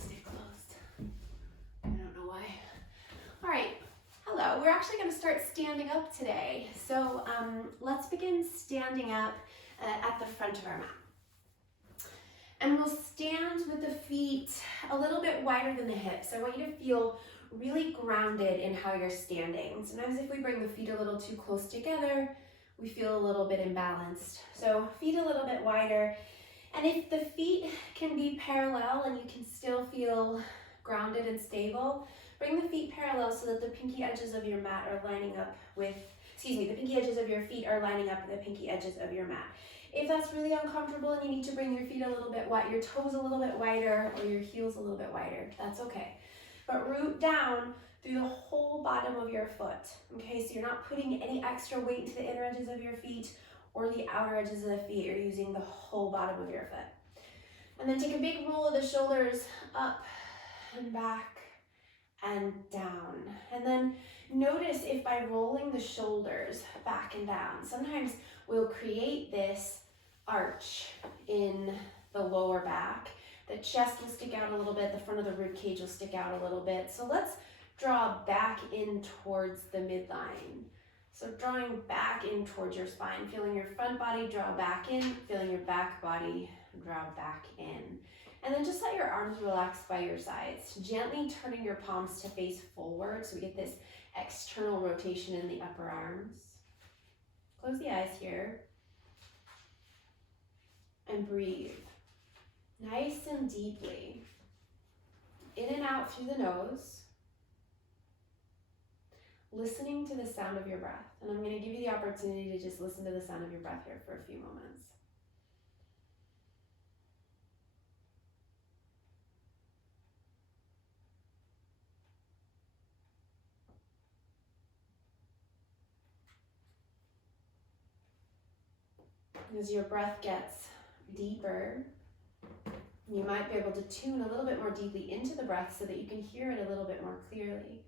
stay closed. I don't know why. All right, hello. We're actually going to start standing up today. So let's begin standing up at the front of our mat. And we'll stand with the feet a little bit wider than the hips. I want you to feel really grounded in how you're standing. Sometimes if we bring the feet a little too close together, we feel a little bit imbalanced. So feet a little bit wider. And if the feet can be parallel and you can still feel grounded and stable, bring the feet parallel so that the pinky edges of your mat are lining up with, the pinky edges of your feet are lining up with the pinky edges of your mat. If that's really uncomfortable and you need to bring your feet a little bit wide, your toes a little bit wider or your heels a little bit wider, that's okay. But root down through the whole bottom of your foot, okay? So you're not putting any extra weight to the inner edges of your feet or the outer edges of the feet. You're using the whole bottom of your foot. And then take a big roll of the shoulders up and back and down. And then notice if by rolling the shoulders back and down, sometimes we'll create this arch in the lower back. The chest will stick out a little bit, the front of the rib cage will stick out a little bit. So let's draw back in towards the midline. So drawing back in towards your spine, feeling your front body draw back in, feeling your back body draw back in. And then just let your arms relax by your sides, gently turning your palms to face forward so we get this external rotation in the upper arms. Close the eyes here and breathe nice and deeply, in and out through the nose, listening to the sound of your breath. And I'm going to give you the opportunity to just listen to the sound of your breath here for a few moments. As your breath gets deeper, you might be able to tune a little bit more deeply into the breath so that you can hear it a little bit more clearly.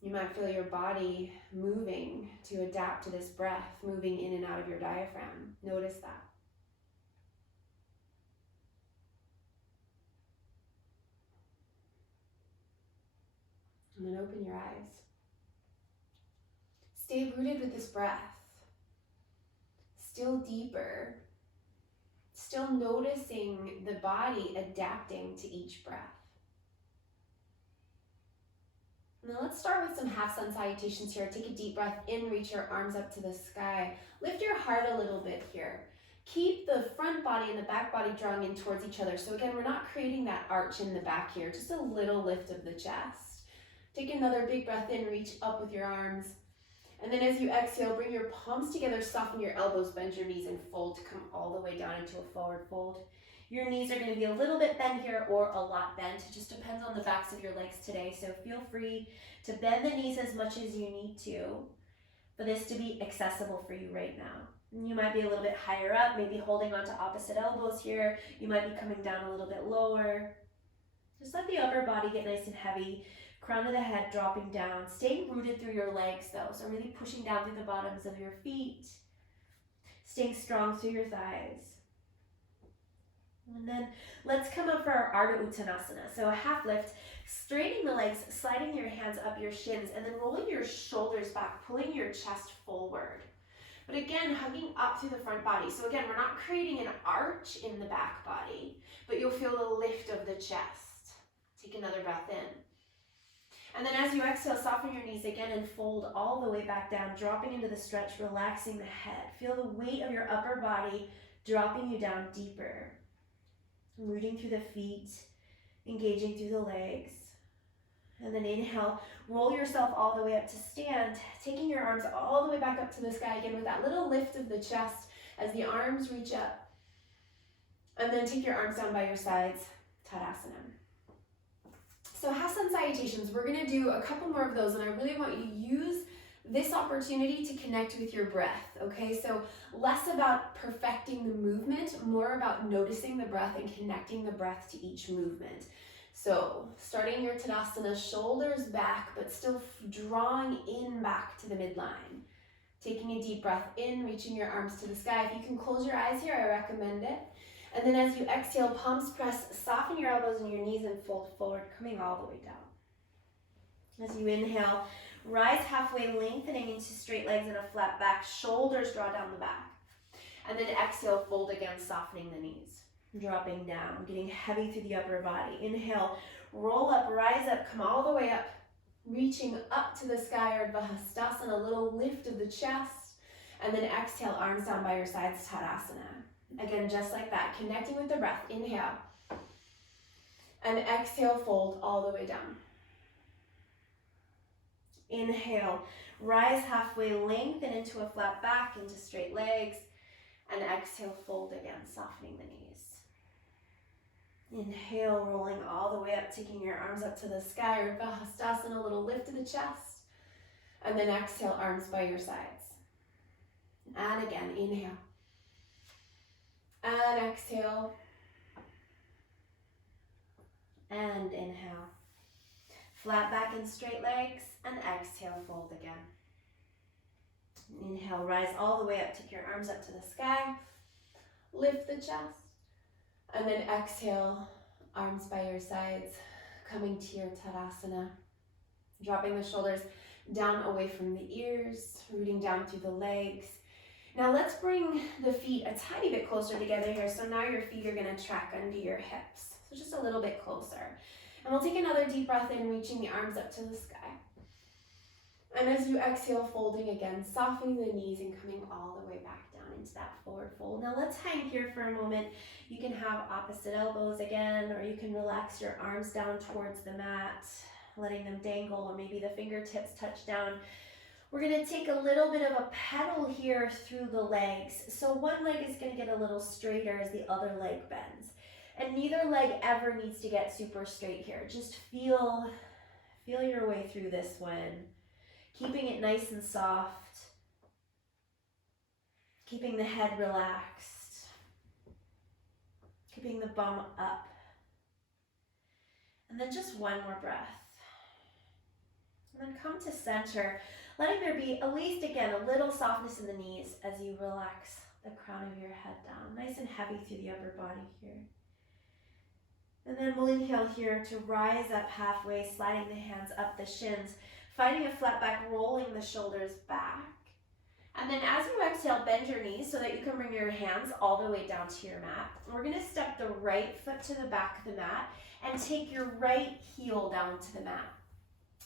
You might feel your body moving to adapt to this breath, moving in and out of your diaphragm. Notice that. And then open your eyes. Stay rooted with this breath. Still deeper. Still noticing the body adapting to each breath. Now let's start with some half sun salutations here. Take a deep breath in, reach your arms up to the sky. Lift your heart a little bit here. Keep the front body and the back body drawing in towards each other. So again, we're not creating that arch in the back here, just a little lift of the chest. Take another big breath in, reach up with your arms. And then as you exhale, bring your palms together, soften your elbows, bend your knees and fold to come all the way down into a forward fold. Your knees are going to be a little bit bent here or a lot bent. It just depends on the backs of your legs today. So feel free to bend the knees as much as you need to for this to be accessible for you right now. You might be a little bit higher up, maybe holding onto opposite elbows here. You might be coming down a little bit lower. Just let the upper body get nice and heavy. Crown of the head dropping down. Staying rooted through your legs though. So really pushing down through the bottoms of your feet. Staying strong through your thighs. And then let's come up for our Ardha Uttanasana. So a half lift, straightening the legs, sliding your hands up your shins, and then rolling your shoulders back, pulling your chest forward. But again, hugging up through the front body. So again, we're not creating an arch in the back body, but you'll feel the lift of the chest. Take another breath in. And then as you exhale, soften your knees again and fold all the way back down, dropping into the stretch, relaxing the head. Feel the weight of your upper body dropping you down deeper. Rooting through the feet, engaging through the legs. And then inhale, roll yourself all the way up to stand, taking your arms all the way back up to the sky again with that little lift of the chest as the arms reach up. And then take your arms down by your sides, Tadasana. So half sun salutations, we're gonna do a couple more of those and I really want you to use this opportunity to connect with your breath, okay? So less about perfecting the movement, more about noticing the breath and connecting the breath to each movement. So starting your Tadasana, shoulders back, but still drawing in back to the midline. Taking a deep breath in, reaching your arms to the sky. If you can close your eyes here, I recommend it. And then as you exhale, palms press, soften your elbows and your knees and fold forward, coming all the way down. As you inhale, rise halfway, lengthening into straight legs and a flat back. Shoulders draw down the back. And then exhale, fold again, softening the knees. Dropping down, getting heavy through the upper body. Inhale, roll up, rise up, come all the way up. Reaching up to the sky, Urdhva Hastasana, a little lift of the chest. And then exhale, arms down by your sides, Tadasana. Again, just like that, connecting with the breath. Inhale. And exhale, fold all the way down. Inhale, rise halfway, lengthen into a flat back, into straight legs. And exhale, fold again, softening the knees. Inhale, rolling all the way up, taking your arms up to the sky, Urdhva Hastasana, a little lift of the chest. And then exhale, arms by your sides. And again, inhale. And exhale. And inhale. Flat back and straight legs. And exhale, fold again. Inhale, rise all the way up, take your arms up to the sky. Lift the chest. And then exhale, arms by your sides, coming to your Tadasana. Dropping the shoulders down away from the ears, rooting down through the legs. Now let's bring the feet a tiny bit closer together here. So now your feet are gonna track under your hips. So just a little bit closer. And we'll take another deep breath in, reaching the arms up to the sky. And as you exhale, folding again, softening the knees and coming all the way back down into that forward fold. Now let's hang here for a moment. You can have opposite elbows again, or you can relax your arms down towards the mat, letting them dangle, or maybe the fingertips touch down. We're gonna take a little bit of a pedal here through the legs. So one leg is gonna get a little straighter as the other leg bends. And neither leg ever needs to get super straight here. Just feel your way through this one. Keeping it nice and soft. Keeping the head relaxed. Keeping the bum up. And then just one more breath. And then come to center, letting there be at least, again, a little softness in the knees as you relax the crown of your head down. Nice and heavy through the upper body here. And then we'll inhale here to rise up halfway, sliding the hands up the shins. Finding a flat back, rolling the shoulders back. And then as you exhale, bend your knees so that you can bring your hands all the way down to your mat. We're gonna step the right foot to the back of the mat and take your right heel down to the mat.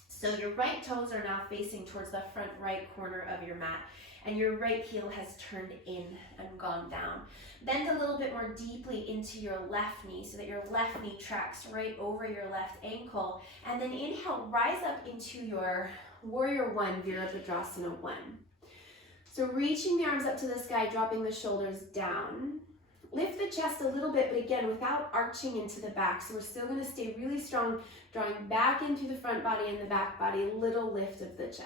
So your right toes are now facing towards the front right corner of your mat, and your right heel has turned in and gone down. Bend a little bit more deeply into your left knee so that your left knee tracks right over your left ankle. And then inhale, rise up into your Warrior One, Virabhadrasana 1. So reaching the arms up to the sky, dropping the shoulders down. Lift the chest a little bit, but again, without arching into the back. So we're still gonna stay really strong, drawing back into the front body and the back body, little lift of the chest.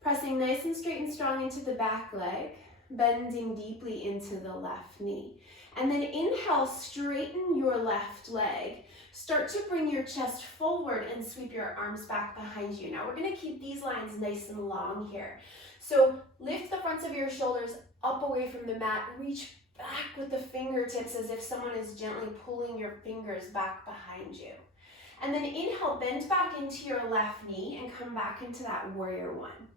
Pressing nice and straight and strong into the back leg, bending deeply into the left knee. And then inhale, straighten your left leg. Start to bring your chest forward and sweep your arms back behind you. Now we're gonna keep these lines nice and long here. So lift the fronts of your shoulders up away from the mat, reach back with the fingertips as if someone is gently pulling your fingers back behind you. And then inhale, bend back into your left knee and come back into that Warrior One.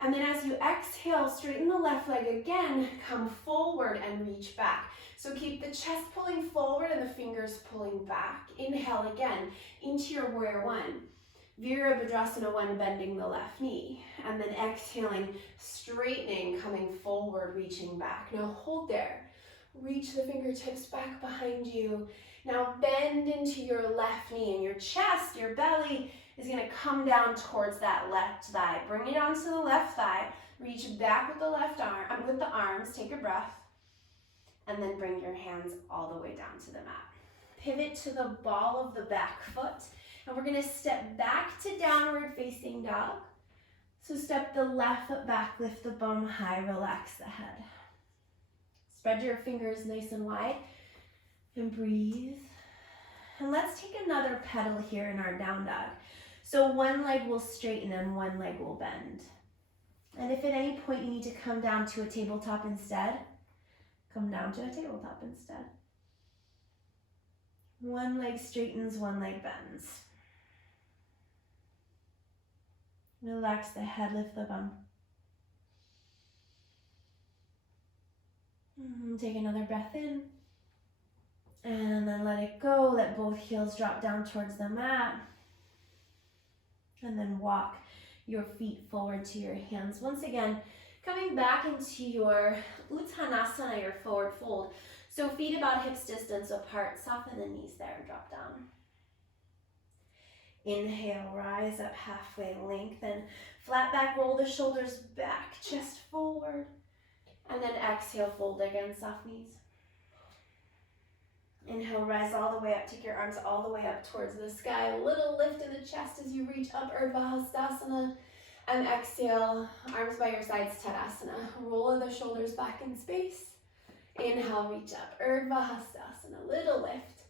And then as you exhale, straighten the left leg again, come forward and reach back. So keep the chest pulling forward and the fingers pulling back. Inhale again into your Warrior One. Virabhadrasana 1, bending the left knee. And then exhaling, straightening, coming forward, reaching back. Now hold there. Reach the fingertips back behind you. Now bend into your left knee, and your chest, your belly, is gonna come down towards that left thigh. Bring it onto the left thigh. Reach back with the left arm, with the arms, take a breath. And then bring your hands all the way down to the mat. Pivot to the ball of the back foot. And we're gonna step back to downward facing dog. So step the left foot back, lift the bum high, relax the head. Spread your fingers nice and wide and breathe. And let's take another pedal here in our down dog. So one leg will straighten and one leg will bend. And if at any point you need to come down to a tabletop instead, come down to a tabletop instead. One leg straightens, one leg bends. Relax the head, lift the bum. Take another breath in. And then let it go. Let both heels drop down towards the mat. And then walk your feet forward to your hands. Once again, coming back into your Uttanasana, your forward fold. So feet about hips distance apart. Soften the knees there and drop down. Inhale, rise up halfway, lengthen. Flat back, roll the shoulders back, chest forward. And then exhale, fold again, soft knees. Inhale, rise all the way up. Take your arms all the way up towards the sky. A little lift in the chest as you reach up, Urdhva Hastasana. And exhale, arms by your sides, Tadasana. Roll the shoulders back in space. Inhale, reach up, Urdhva Hastasana. Little lift.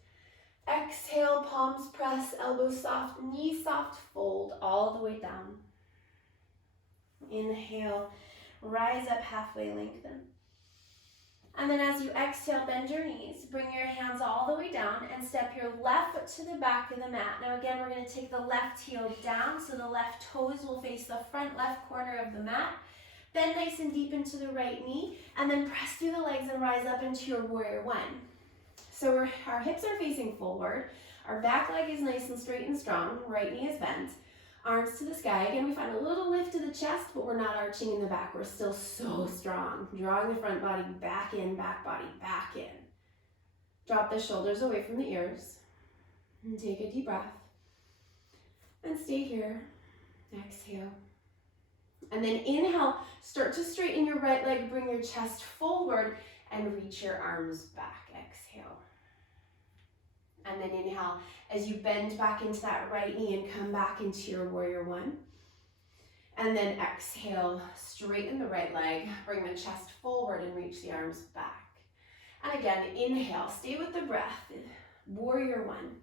Exhale, palms press, elbows soft, knees soft, fold all the way down. Inhale, rise up halfway, lengthen. And then as you exhale, bend your knees, bring your hands all the way down and step your left foot to the back of the mat. Now again, we're gonna take the left heel down so the left toes will face the front left corner of the mat. Bend nice and deep into the right knee and then press through the legs and rise up into your warrior one. So our hips are facing forward, our back leg is nice and straight and strong, right knee is bent, arms to the sky. Again, we find a little lift to the chest, but we're not arching in the back. We're still so strong. Drawing the front body back in, back body back in. Drop the shoulders away from the ears. And take a deep breath. And stay here. Exhale. And then inhale, start to straighten your right leg, bring your chest forward, and reach your arms back. Exhale. And then inhale as you bend back into that right knee and come back into your warrior one. And then exhale, straighten the right leg, bring the chest forward and reach the arms back. And again, inhale, stay with the breath, warrior one.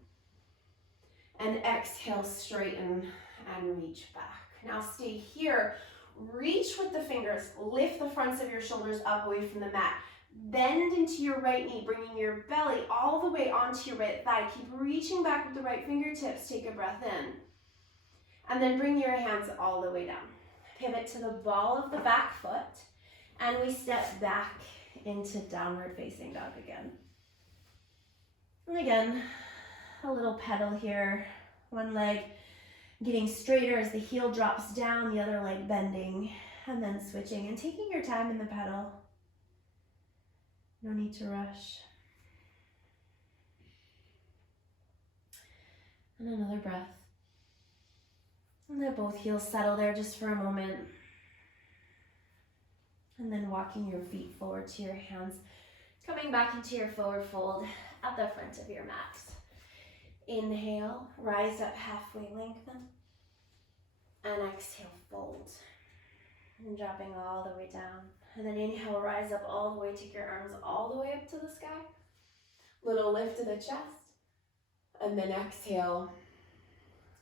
And exhale, straighten and reach back. Now stay here, reach with the fingers, lift the fronts of your shoulders up away from the mat. Bend into your right knee, bringing your belly all the way onto your right thigh. Keep reaching back with the right fingertips. Take a breath in. And then bring your hands all the way down. Pivot to the ball of the back foot. And we step back into downward facing dog again. And again, a little pedal here. One leg getting straighter as the heel drops down, the other leg bending. And then switching and taking your time in the pedal. No need to rush. And another breath. And let both heels settle there just for a moment. And then walking your feet forward to your hands. Coming back into your forward fold at the front of your mat. Inhale, rise up halfway, lengthen. And exhale, fold. And dropping all the way down. And then inhale, rise up all the way, take your arms all the way up to the sky. Little lift to the chest. And then exhale,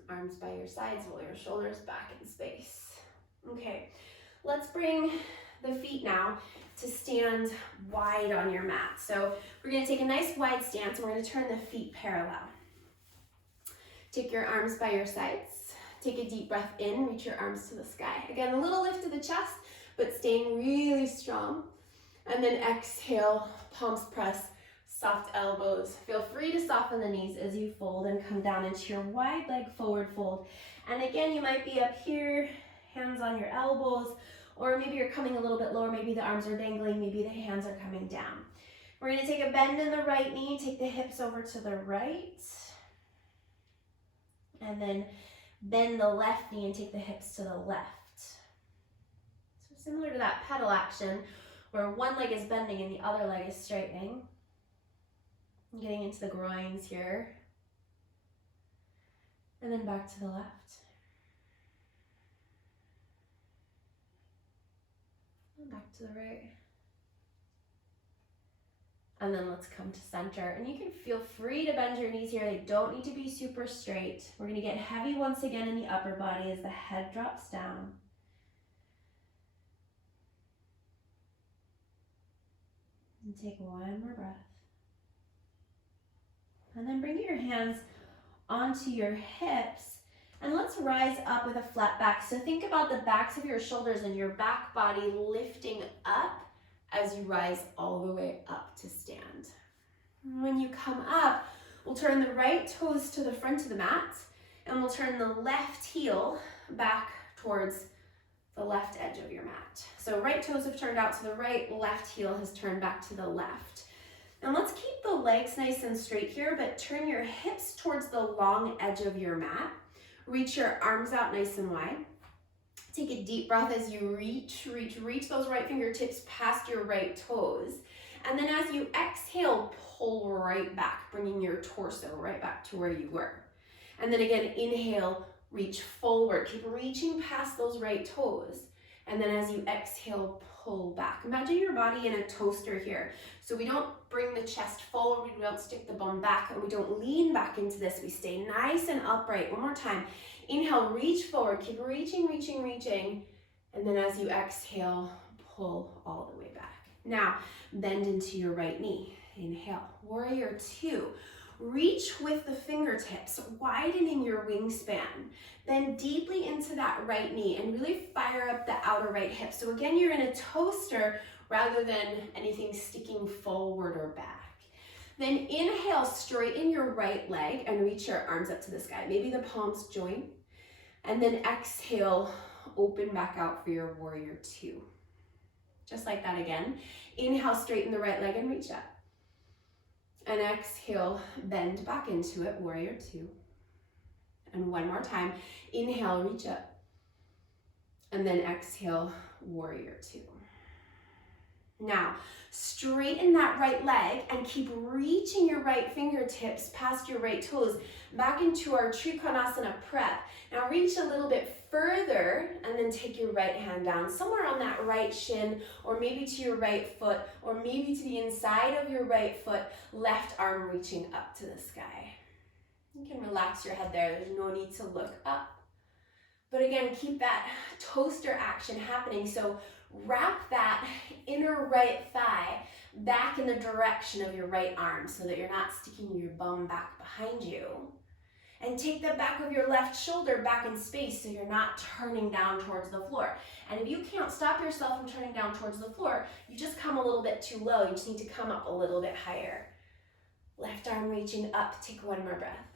arms by your sides, roll your shoulders back in space. Okay, let's bring the feet now to stand wide on your mat. So we're gonna take a nice wide stance and we're gonna turn the feet parallel. Take your arms by your sides. Take a deep breath in, reach your arms to the sky. Again, a little lift to the chest, but staying really strong. And then exhale, palms press, soft elbows. Feel free to soften the knees as you fold and come down into your wide leg forward fold. And again, you might be up here, hands on your elbows, or maybe you're coming a little bit lower, maybe the arms are dangling, maybe the hands are coming down. We're gonna take a bend in the right knee, take the hips over to the right, and then bend the left knee and take the hips to the left. Similar to that pedal action where one leg is bending and the other leg is straightening. Getting into the groins here. And then back to the left. And back to the right. And then let's come to center. And you can feel free to bend your knees here. They don't need to be super straight. We're gonna get heavy once again in the upper body as the head drops down. And take one more breath. And then bring your hands onto your hips. And let's rise up with a flat back. So think about the backs of your shoulders and your back body lifting up as you rise all the way up to stand. When you come up, we'll turn the right toes to the front of the mat, and we'll turn the left heel back towards the left edge of your mat. So right toes have turned out to the right, left heel has turned back to the left. And let's keep the legs nice and straight here, but turn your hips towards the long edge of your mat. Reach your arms out nice and wide. Take a deep breath as you reach those right fingertips past your right toes. And then as you exhale, pull right back, bringing your torso right back to where you were. And then again, inhale, reach forward. Keep reaching past those right toes. And then as you exhale, pull back. Imagine your body in a toaster here. So we don't bring the chest forward, we don't stick the bum back, and we don't lean back into this. We stay nice and upright. One more time. Inhale, reach forward. Keep reaching. And then as you exhale, pull all the way back. Now, bend into your right knee. Inhale, warrior two. Reach with the fingertips, widening your wingspan. Then deeply into that right knee and really fire up the outer right hip. So again, you're in a toaster rather than anything sticking forward or back. Then inhale, straighten your right leg and reach your arms up to the sky. Maybe the palms join. And then exhale, open back out for your warrior two. Just like that again. Inhale, straighten the right leg and reach up. And exhale, bend back into it, warrior two. And one more time, inhale, reach up. And then exhale, warrior two. Now, straighten that right leg and keep reaching your right fingertips past your right toes back into our Trikonasana prep. Now reach a little bit further and then take your right hand down somewhere on that right shin, or maybe to your right foot, or maybe to the inside of your right foot, left arm reaching up to the sky. You can relax your head there. There's no need to look up. But again, keep that toaster action happening. So wrap that inner right thigh back in the direction of your right arm so that you're not sticking your bum back behind you. And take the back of your left shoulder back in space so you're not turning down towards the floor. And if you can't stop yourself from turning down towards the floor, you just come a little bit too low. You just need to come up a little bit higher. Left arm reaching up, take one more breath.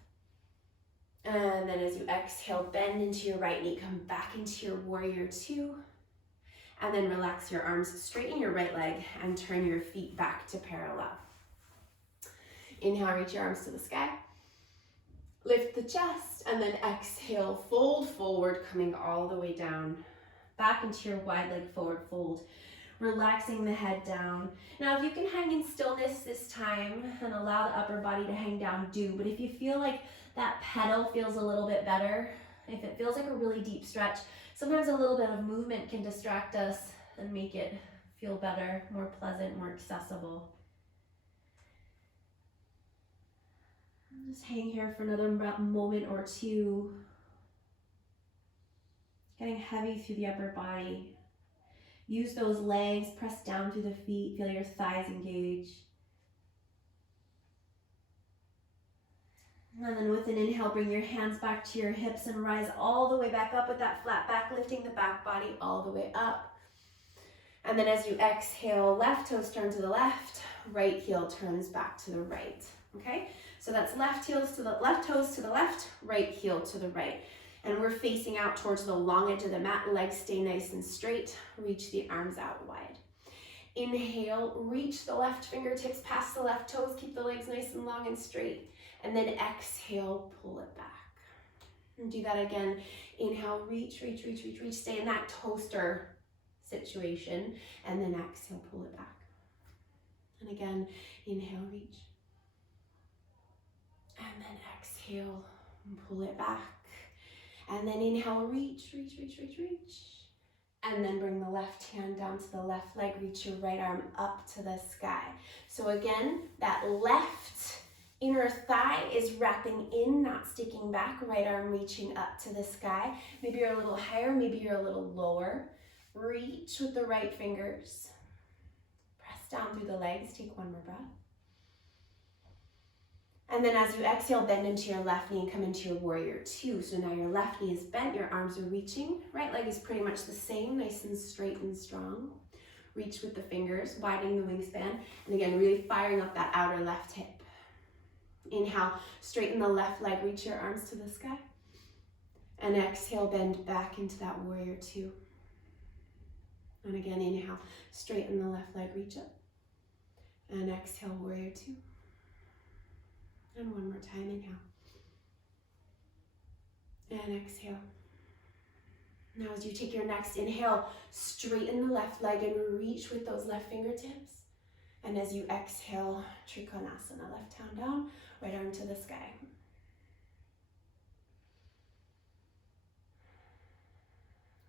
And then as you exhale, bend into your right knee, come back into your warrior two. And then relax your arms, straighten your right leg, and turn your feet back to parallel. Inhale, reach your arms to the sky. Lift the chest, and then exhale, fold forward, coming all the way down. Back into your wide leg forward fold, relaxing the head down. Now, if you can hang in stillness this time and allow the upper body to hang down, do. But if you feel like that pedal feels a little bit better, if it feels like a really deep stretch, sometimes a little bit of movement can distract us and make it feel better, more pleasant, more accessible. Just hang here for another moment or two. Getting heavy through the upper body. Use those legs, press down through the feet, feel your thighs engage. And then with an inhale, bring your hands back to your hips and rise all the way back up with that flat back, lifting the back body all the way up. And then as you exhale, left toes turn to the left, right heel turns back to the right, okay? So that's left toes to the left, right heel to the right. And we're facing out towards the long edge of the mat, legs stay nice and straight, reach the arms out wide. Inhale, reach the left fingertips past the left toes, keep the legs nice and long and straight. And then exhale, pull it back. And do that again. Inhale, reach, stay in that toaster situation. And then exhale, pull it back. And again, inhale, reach. And then exhale, and pull it back. And then inhale, reach. And then bring the left hand down to the left leg, reach your right arm up to the sky. So again, that left inner thigh is wrapping in, not sticking back, right arm reaching up to the sky. Maybe you're a little higher, maybe you're a little lower. Reach with the right fingers. Press down through the legs. Take one more breath. And then as you exhale, bend into your left knee and come into your warrior two. So now your left knee is bent, your arms are reaching. Right leg is pretty much the same, nice and straight and strong. Reach with the fingers, widening the wingspan. And again, really firing up that outer left hip. Inhale, straighten the left leg, reach your arms to the sky. And exhale, bend back into that warrior two. And again, inhale, straighten the left leg, reach up. And exhale, warrior two. And one more time, inhale. And exhale. Now as you take your next inhale, straighten the left leg and reach with those left fingertips. And as you exhale, Trikonasana, left hand down, right arm to the sky.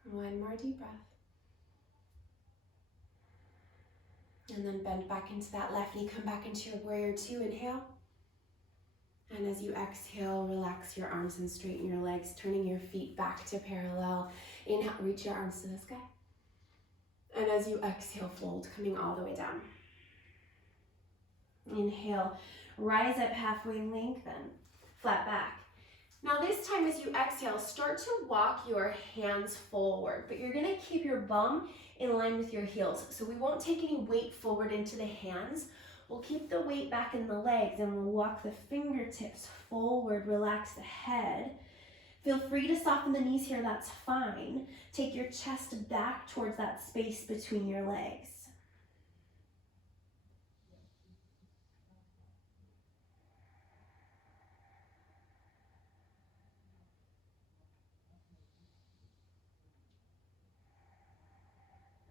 One more deep breath. And then bend back into that left knee, come back into your warrior two, inhale. And as you exhale, relax your arms and straighten your legs, turning your feet back to parallel. Inhale, reach your arms to the sky. And as you exhale, fold, coming all the way down. Inhale, rise up halfway, lengthen, flat back. Now this time as you exhale, start to walk your hands forward, but you're gonna keep your bum in line with your heels. So we won't take any weight forward into the hands. We'll keep the weight back in the legs and we'll walk the fingertips forward, relax the head. Feel free to soften the knees here, that's fine. Take your chest back towards that space between your legs.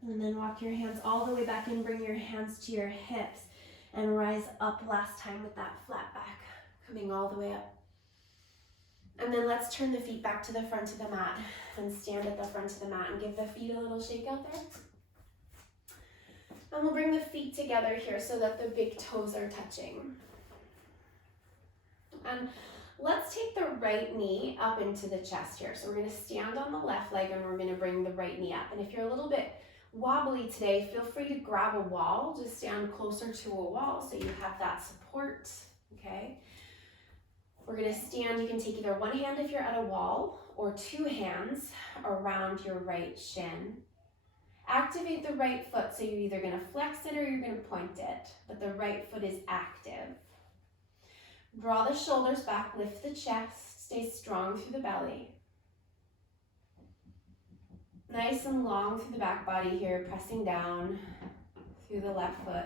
And then walk your hands all the way back in, bring your hands to your hips and rise up last time with that flat back, coming all the way up. And then let's turn the feet back to the front of the mat and stand at the front of the mat and give the feet a little shake out there. And we'll bring the feet together here so that the big toes are touching. And let's take the right knee up into the chest here. So we're gonna stand on the left leg and we're gonna bring the right knee up. And if you're a little bit wobbly today, feel free to grab a wall, just stand closer to a wall so you have that support, okay? We're gonna stand, you can take either one hand if you're at a wall or two hands around your right shin. Activate the right foot, so you're either gonna flex it or you're gonna point it, but the right foot is active. Draw the shoulders back, lift the chest, stay strong through the belly. Nice and long through the back body here, pressing down through the left foot.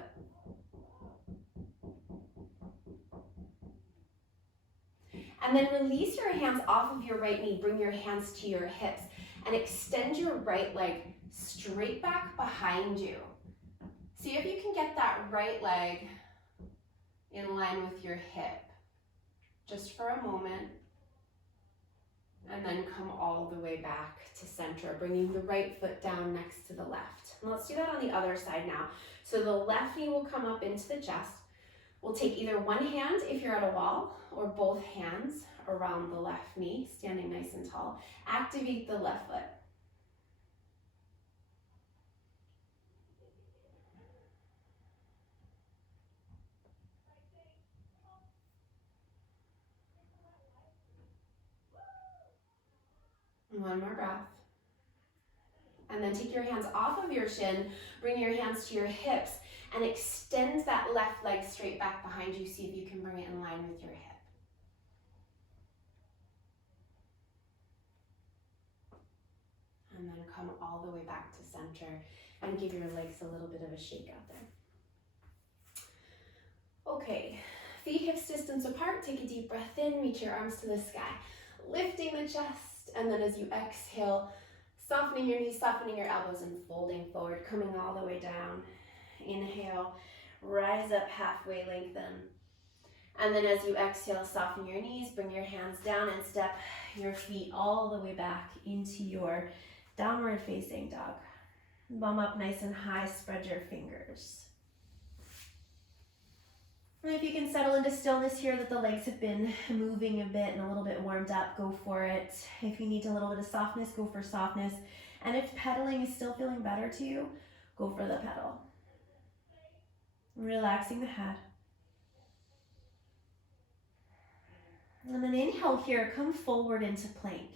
And then release your hands off of your right knee, bring your hands to your hips and extend your right leg straight back behind you. See if you can get that right leg in line with your hip, just for a moment. And then come all the way back to center, bringing the right foot down next to the left. And let's do that on the other side now. So the left knee will come up into the chest. We'll take either one hand if you're at a wall or both hands around the left knee, standing nice and tall. Activate the left foot. One more breath. And then take your hands off of your shin, bring your hands to your hips, and extend that left leg straight back behind you. See if you can bring it in line with your hip. And then come all the way back to center and give your legs a little bit of a shake out there. Okay, feet hips distance apart. Take a deep breath in, reach your arms to the sky, lifting the chest. And then as you exhale, softening your knees, softening your elbows and folding forward, coming all the way down. Inhale, rise up halfway, lengthen. And then as you exhale, soften your knees, bring your hands down and step your feet all the way back into your downward facing dog. Bum up nice and high, spread your fingers. And if you can settle into stillness here, that the legs have been moving a bit and a little bit warmed up, go for it. If you need a little bit of softness, go for softness. And if pedaling is still feeling better to you, go for the pedal. Relaxing the head. And then inhale here, come forward into plank.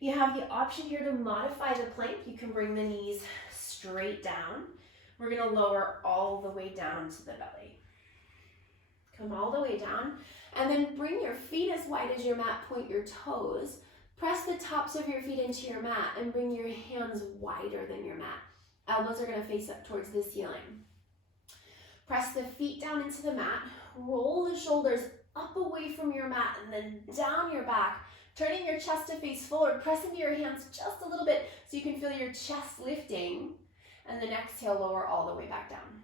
You have the option here to modify the plank. You can bring the knees straight down. We're gonna lower all the way down to the belly. Come all the way down, and then bring your feet as wide as your mat, point your toes. Press the tops of your feet into your mat and bring your hands wider than your mat. Elbows are gonna face up towards the ceiling. Press the feet down into the mat, roll the shoulders up away from your mat and then down your back, turning your chest to face forward. Press into your hands just a little bit so you can feel your chest lifting, and then exhale, lower all the way back down.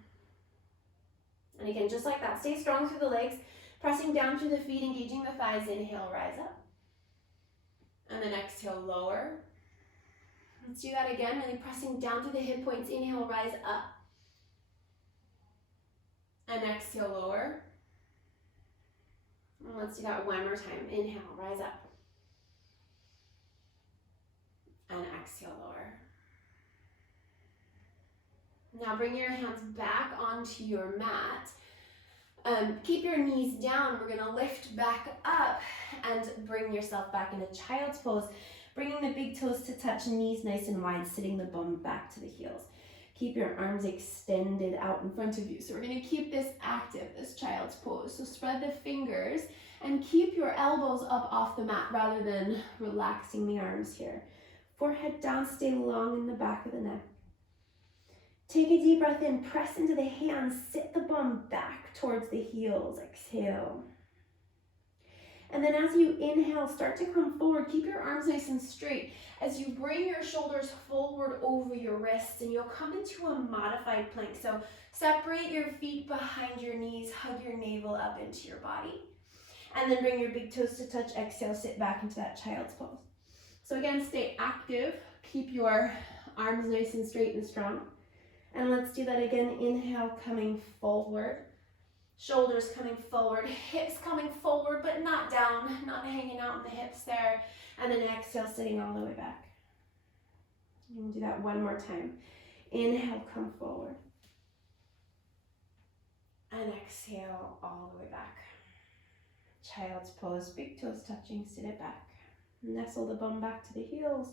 And again, just like that, stay strong through the legs, pressing down through the feet, engaging the thighs. Inhale, rise up. And then exhale, lower. Let's do that again, really pressing down through the hip points. Inhale, rise up. And exhale, lower. And let's do that one more time. Inhale, rise up. And exhale, lower. Now bring your hands back onto your mat. Keep your knees down. We're gonna lift back up and bring yourself back into child's pose. Bringing the big toes to touch, knees nice and wide, sitting the bum back to the heels. Keep your arms extended out in front of you. So we're gonna keep this active, this child's pose. So spread the fingers and keep your elbows up off the mat rather than relaxing the arms here. Forehead down, stay long in the back of the neck. Take a deep breath in, press into the hands, sit the bum back towards the heels, exhale. And then as you inhale, start to come forward. Keep your arms nice and straight as you bring your shoulders forward over your wrists, and you'll come into a modified plank. So separate your feet behind your knees, hug your navel up into your body. And then bring your big toes to touch, exhale, sit back into that child's pose. So again, stay active, keep your arms nice and straight and strong. And let's do that again. Inhale, coming forward. Shoulders coming forward, hips coming forward, but not down, not hanging out in the hips there. And then exhale, sitting all the way back. We'll do that one more time. Inhale, come forward. And exhale, all the way back. Child's pose, big toes touching, sit it back. Nestle the bum back to the heels.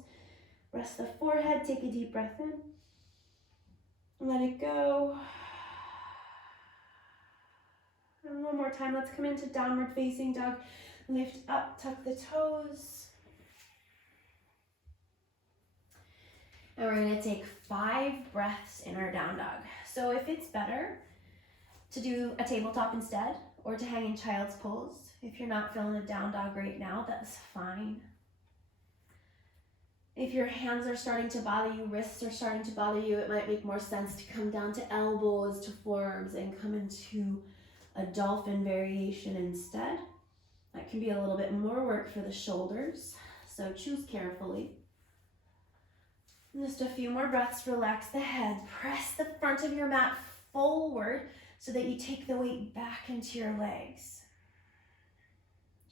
Rest the forehead, take a deep breath in. Let it go. And one more time, let's come into downward facing dog. Lift up, tuck the toes. And we're gonna take 5 breaths in our down dog. So if it's better to do a tabletop instead, or to hang in child's pose, if you're not feeling a down dog right now, that's fine. If your hands are starting to bother you, wrists are starting to bother you, it might make more sense to come down to elbows, to forearms, and come into a dolphin variation instead. That can be a little bit more work for the shoulders, so choose carefully. Just a few more breaths, relax the head, press the front of your mat forward so that you take the weight back into your legs.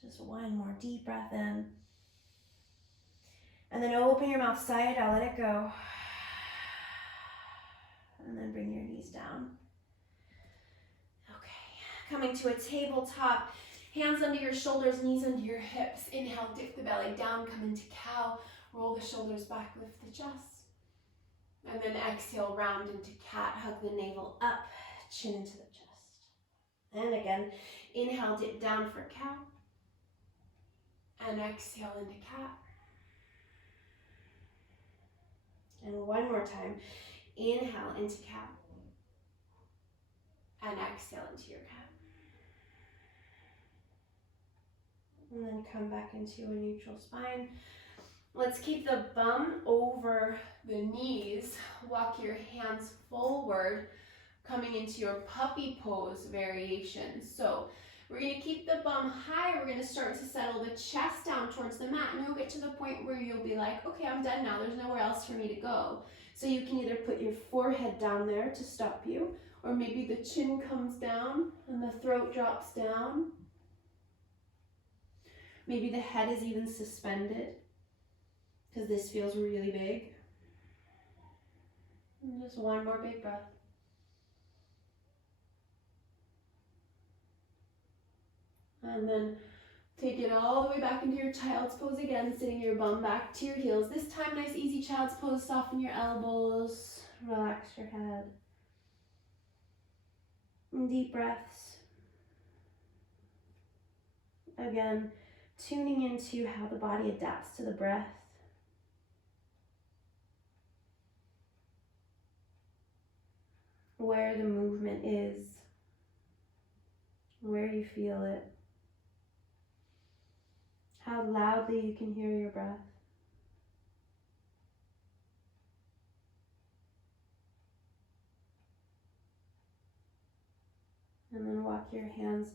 Just one more deep breath in. And then open your mouth side out, let it go. And then bring your knees down. Okay, coming to a tabletop, hands under your shoulders, knees under your hips. Inhale, dip the belly down, come into cow, roll the shoulders back, lift the chest. And then exhale, round into cat, hug the navel up, chin into the chest. And again, inhale, dip down for cow. And exhale into cat. And one more time, inhale into cat. And exhale into your cat. And then come back into a neutral spine. Let's keep the bum over the knees. Walk your hands forward, coming into your puppy pose variation. So we're going to keep the bum high. We're going to start to settle the chest down towards the mat, and you'll get to the point where you'll be like, okay, I'm done now. There's nowhere else for me to go. So you can either put your forehead down there to stop you, or maybe the chin comes down and the throat drops down. Maybe the head is even suspended because this feels really big. And just one more big breath. And then take it all the way back into your child's pose again, sitting your bum back to your heels. This time, nice easy child's pose, soften your elbows, relax your head. And deep breaths. Again, tuning into how the body adapts to the breath. Where the movement is, where you feel it, how loudly you can hear your breath. And then walk your hands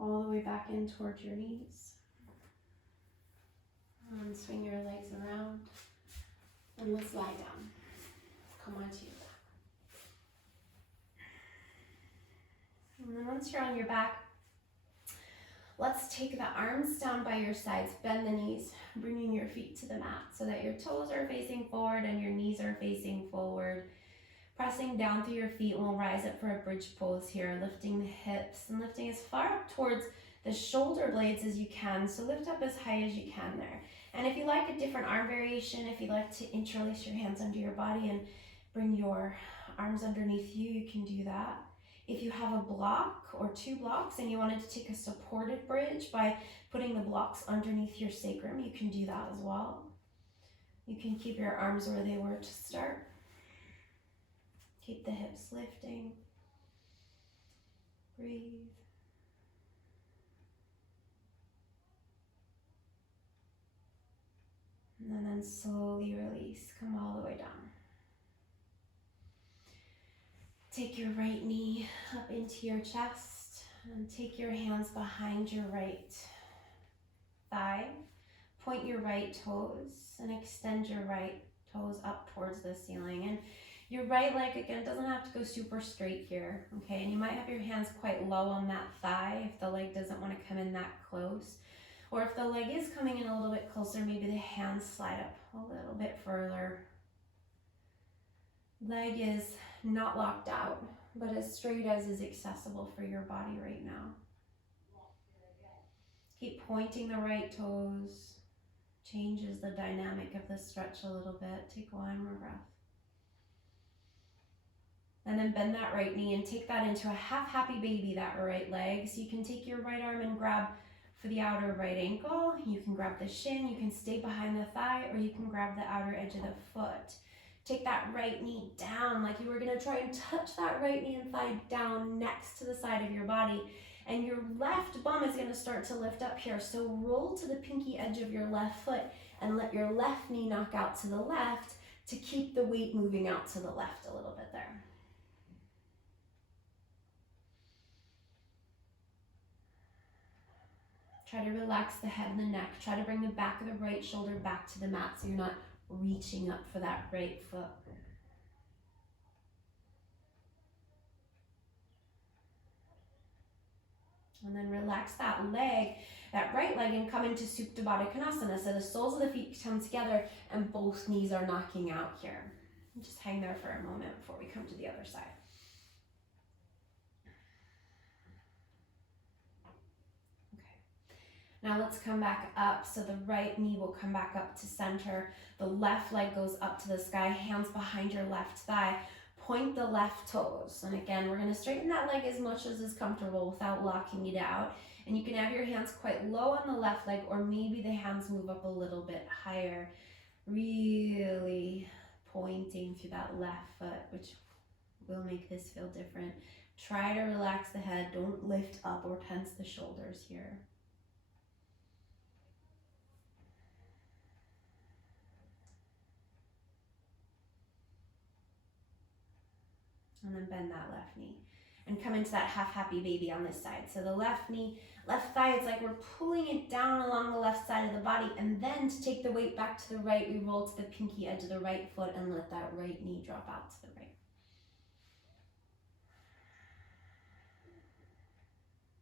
all the way back in towards your knees. And swing your legs around. And let's lie down. Come onto your back. And then once you're on your back, let's take the arms down by your sides, bend the knees, bringing your feet to the mat so that your toes are facing forward and your knees are facing forward. Pressing down through your feet, we'll rise up for a bridge pose here, lifting the hips and lifting as far up towards the shoulder blades as you can. So lift up as high as you can there. And if you like a different arm variation, if you like to interlace your hands under your body and bring your arms underneath you, you can do that. If you have a block or two blocks and you wanted to take a supported bridge by putting the blocks underneath your sacrum, you can do that as well. You can keep your arms where they were to start. Keep the hips lifting. Breathe. And then slowly release. Come all the way down. Take your right knee up into your chest and take your hands behind your right thigh. Point your right toes and extend your right toes up towards the ceiling. And your right leg, again, doesn't have to go super straight here, okay? And you might have your hands quite low on that thigh if the leg doesn't want to come in that close. Or if the leg is coming in a little bit closer, maybe the hands slide up a little bit further. Leg is not locked out, but as straight as is accessible for your body right now. Keep pointing the right toes. Changes the dynamic of the stretch a little bit. Take one more breath. And then bend that right knee and take that into a half happy baby, that right leg. So you can take your right arm and grab for the outer right ankle. You can grab the shin, you can stay behind the thigh, or you can grab the outer edge of the foot. Take that right knee down like you were gonna try and touch that right knee and thigh down next to the side of your body. And your left bum is gonna start to lift up here. So roll to the pinky edge of your left foot and let your left knee knock out to the left to keep the weight moving out to the left a little bit there. Try to relax the head and the neck. Try to bring the back of the right shoulder back to the mat so you're not reaching up for that right foot. And then relax that leg, that right leg, and come into Supta Baddha Konasana. So the soles of the feet come together and both knees are knocking out here. Just hang there for a moment before we come to the other side. Now let's come back up. So the right knee will come back up to center. The left leg goes up to the sky, hands behind your left thigh. Point the left toes. And again, we're going to straighten that leg as much as is comfortable without locking it out. And you can have your hands quite low on the left leg, or maybe the hands move up a little bit higher. Really pointing through that left foot, which will make this feel different. Try to relax the head. Don't lift up or tense the shoulders here. And then bend that left knee and come into that half happy baby on this side. So the left knee, left thigh, it's like we're pulling it down along the left side of the body, and then to take the weight back to the right, we roll to the pinky edge of the right foot and let that right knee drop out to the right.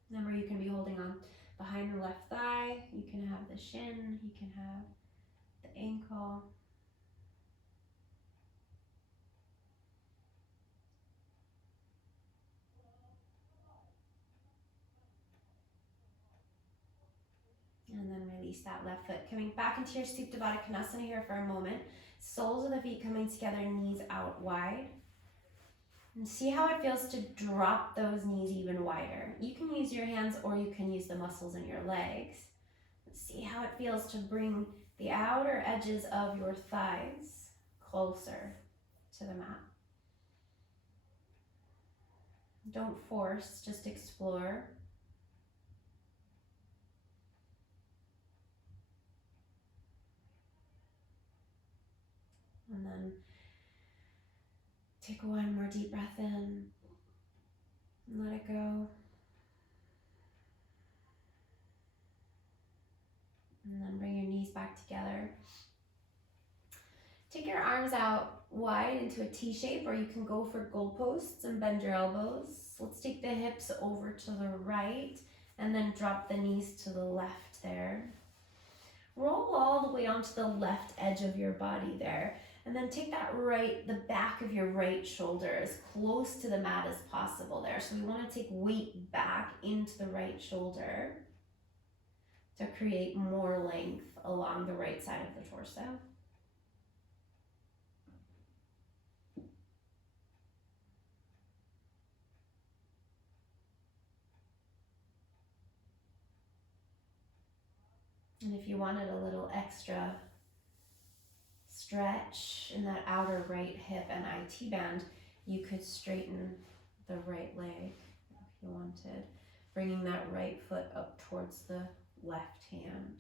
Remember, you can be holding on behind the left thigh, you can have the shin, you can have the ankle. release that left foot. Coming back into your Supta Baddha Konasana here for a moment. Soles of the feet coming together, knees out wide. And see how it feels to drop those knees even wider. You can use your hands or you can use the muscles in your legs. See how it feels to bring the outer edges of your thighs closer to the mat. Don't force, just explore. And then take one more deep breath in and let it go. And then bring your knees back together. Take your arms out wide into a T shape, or you can go for goalposts and bend your elbows. Let's take the hips over to the right and then drop the knees to the left there. Roll all the way onto the left edge of your body there. And then take the back of your right shoulder as close to the mat as possible there. So we want to take weight back into the right shoulder to create more length along the right side of the torso. And if you wanted a little extra stretch in that outer right hip and IT band, you could straighten the right leg if you wanted, bringing that right foot up towards the left hand.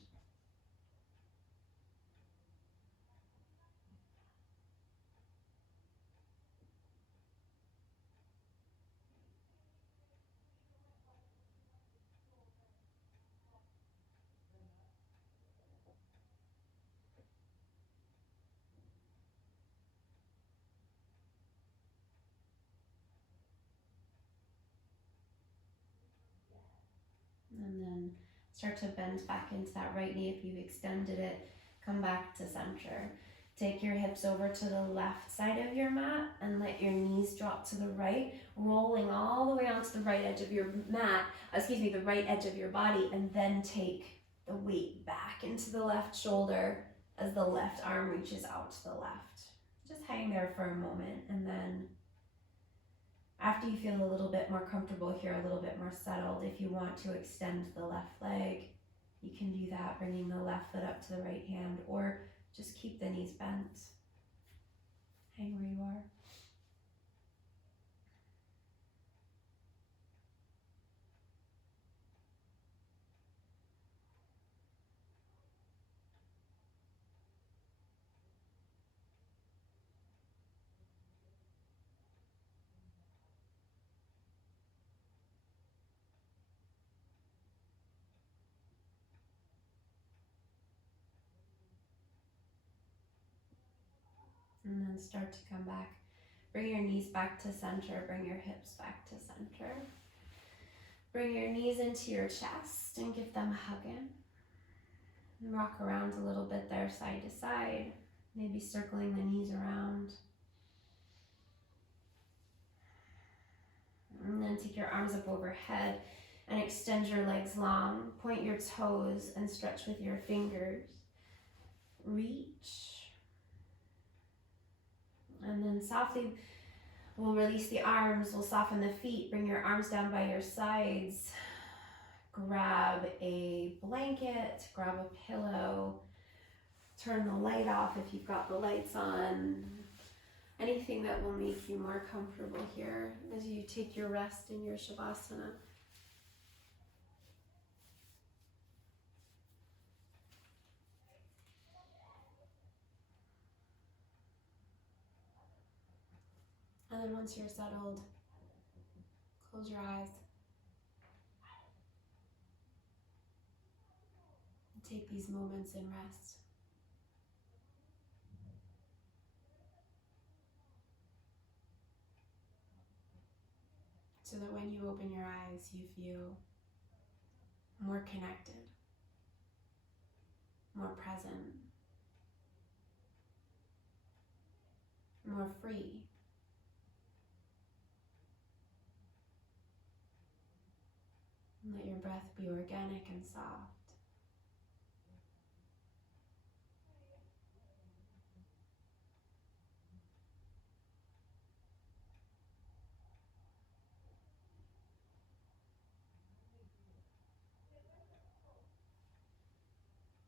And then start to bend back into that right knee. If you've extended it, come back to center. Take your hips over to the left side of your mat and let your knees drop to the right, rolling all the way onto the right edge of your the right edge of your body, and then take the weight back into the left shoulder as the left arm reaches out to the left. Just hang there for a moment, and then after you feel a little bit more comfortable here, a little bit more settled, if you want to extend the left leg, you can do that, bringing the left foot up to the right hand, or just keep the knees bent. Hang where you are. And then start to come back. Bring your knees back to center. Bring your hips back to center. Bring your knees into your chest and give them a hug in. And rock around a little bit there, side to side. Maybe circling the knees around. And then take your arms up overhead and extend your legs long. Point your toes and stretch with your fingers. Reach. And then softly, we'll release the arms, we'll soften the feet, bring your arms down by your sides. Grab a blanket, grab a pillow, turn the light off if you've got the lights on. Anything that will make you more comfortable here as you take your rest in your Shavasana. And then once you're settled, close your eyes. And take these moments in rest. So that when you open your eyes, you feel more connected, more present, more free. And let your breath be organic and soft.